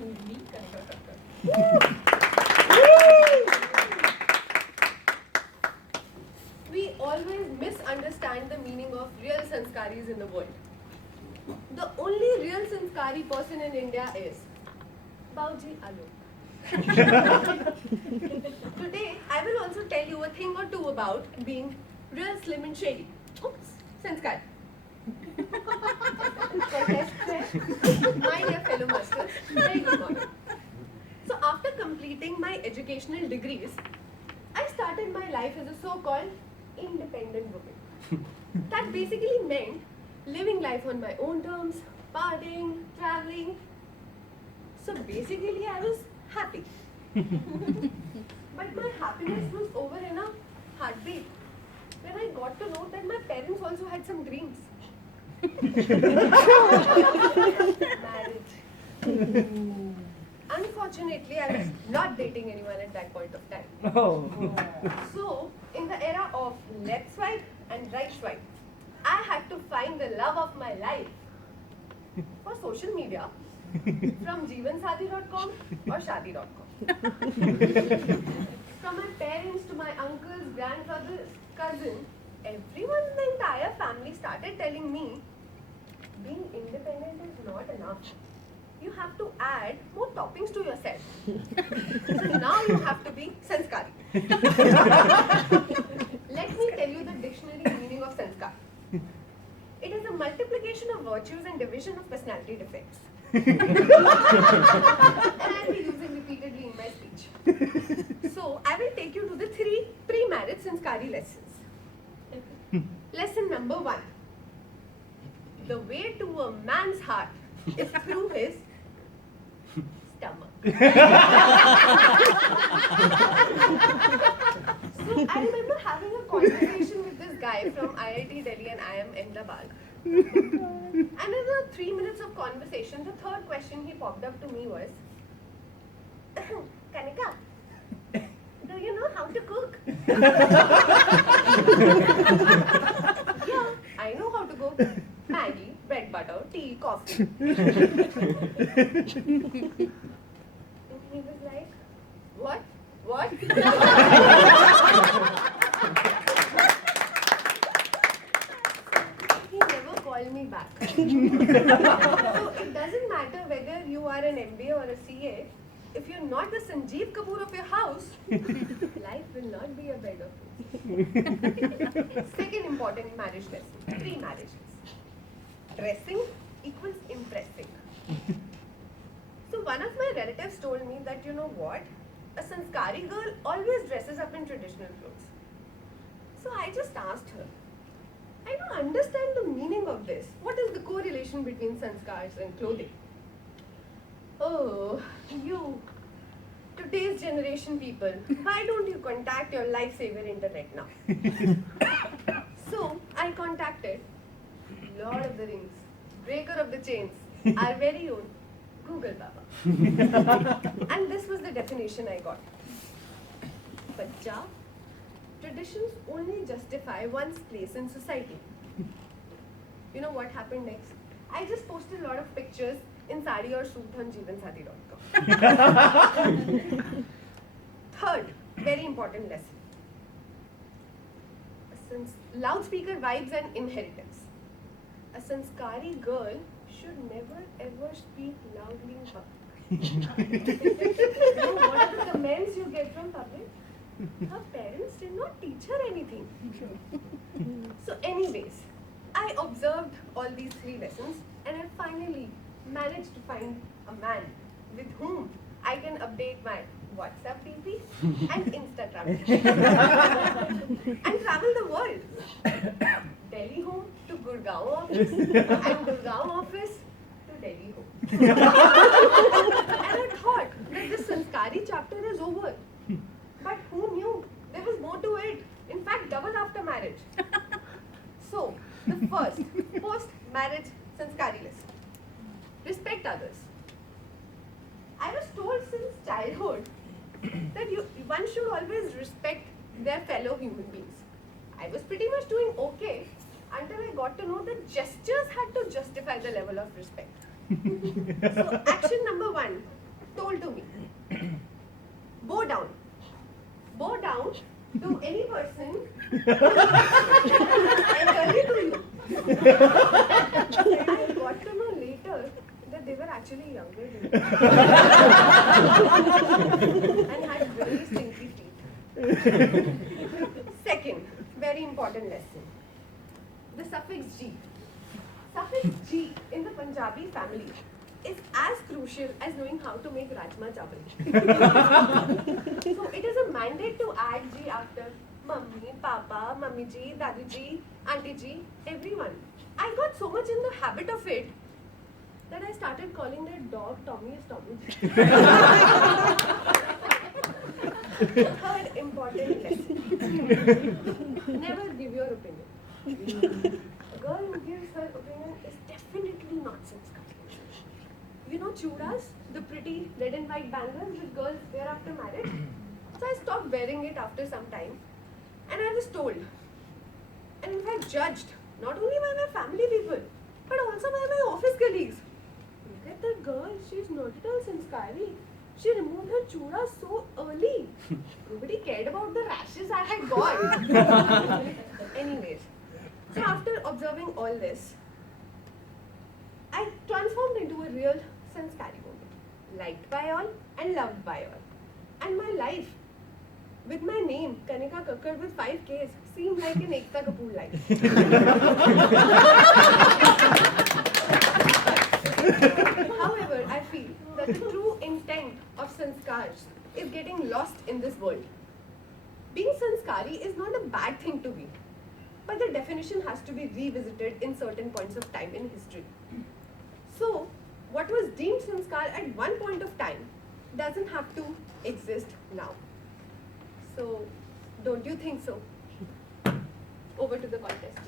We always misunderstand the meaning of real sanskaris in the world. The only real sanskari person in India is Bauji Alok. Today, I will also tell you a thing or two about being real slim and shady. Oops, sanskari. My dear fellow masters, very good morning. So after completing my educational degrees, I started my life as a so-called independent woman. That basically meant living life on my own terms, partying, traveling. So basically I was happy. But my happiness was over in a heartbeat when I got to know that my parents also had some dreams. Marriage. Unfortunately, I was not dating anyone at that point of time. So, in the era of left swipe and right swipe, I had to find the love of my life for social media from jeevansathi.com or shadi.com. From my parents to my uncles, grandfathers, cousins, everyone in the entire family started telling me being independent is not enough. You have to add more toppings to yourself. So now you have to be sanskari. Let me tell you the dictionary meaning of sanskar. It is a multiplication of virtues and division of personality defects. And I'll be using repeatedly in my speech. So I will take you to the 3 pre-marriage sanskari lessons. Lesson number 1. The way to a man's heart is through his stomach. So I remember having a conversation with this guy from IIT Delhi and IIM Ahmedabad. And in the 3 minutes of conversation, the third question he popped up to me was, Kanika, do you know how to cook? Yeah, I know how to cook. Maggi, bread butter, tea, coffee. And he was like, what? What? He never called me back. So it doesn't matter whether you are an MBA or a CA, if you're not the Sanjeev Kapoor of your house, life will not be a bed of roses. Second important marriage lesson, pre-marriages. Dressing equals impressing. So one of my relatives told me that, you know what, a sanskari girl always dresses up in traditional clothes. So I just asked her, I don't understand the meaning of this. What is the correlation between sanskars and clothing? Oh, you, today's generation people, why don't you contact your lifesaver internet now? So I contacted Lord of the Rings, breaker of the chains, our very own Google Baba. And this was the definition I got. Bachcha, traditions only justify one's place in society. You know what happened next? I just posted a lot of pictures in sari or suit on jeevansathi.com. Third, very important lesson. Loudspeaker vibes and inheritance. A sanskari girl should never ever speak loudly in public. You know what are the comments you get from public? Her parents did not teach her anything. So anyways, I observed all these 3 lessons and I finally managed to find a man with whom I can update my WhatsApp DP and Instagram and travel the world. Delhi home to Gurgaon office and Gurgaon office to Delhi home. And I thought that this sanskari chapter is over. But who knew there was more to it? In fact, double after marriage. So, the first post-marriage sanskari lesson. Respect others. I was told since childhood that one should always respect their fellow human beings. I was pretty much doing okay until I got to know that gestures had to justify the level of respect. So, action number 1, told to me, bow down. Bow down to any person elderly to you. I got to know later that they were actually younger than me. And had very stinky feet. Second, very important lesson. The suffix G. Suffix G in the Punjabi family is as crucial as knowing how to make rajma chawal. So it is a mandate to add G after mummy, papa, mummy ji, dadi ji, auntie ji, everyone. I got so much in the habit of it that I started calling their dog Tommy as Tommy ji. Third important lesson. Never give your opinion. A girl who gives her opinion is definitely not sanskari. You know chudas, the pretty red and white bangles which girls wear after marriage? So I stopped wearing it after some time and I was told, and in fact judged, not only by my family people, but also by my office colleagues. Look at the girl, she's not at all sanskari. She removed her chudas so early. Nobody cared about the rashes I had got. Anyways, so after observing all this, I transformed into a real sanskari woman, liked by all and loved by all. And my life, with my name, Kanika Kakkar with 5 Ks, seemed like an Ekta Kapoor life. However, I feel that the true intent of sanskars is getting lost in this world. Being sanskari is not a bad thing to be, but the definition has to be revisited in certain points of time in history. So, what was deemed sanskar at one point of time doesn't have to exist now. So, don't you think so? Over to the contest.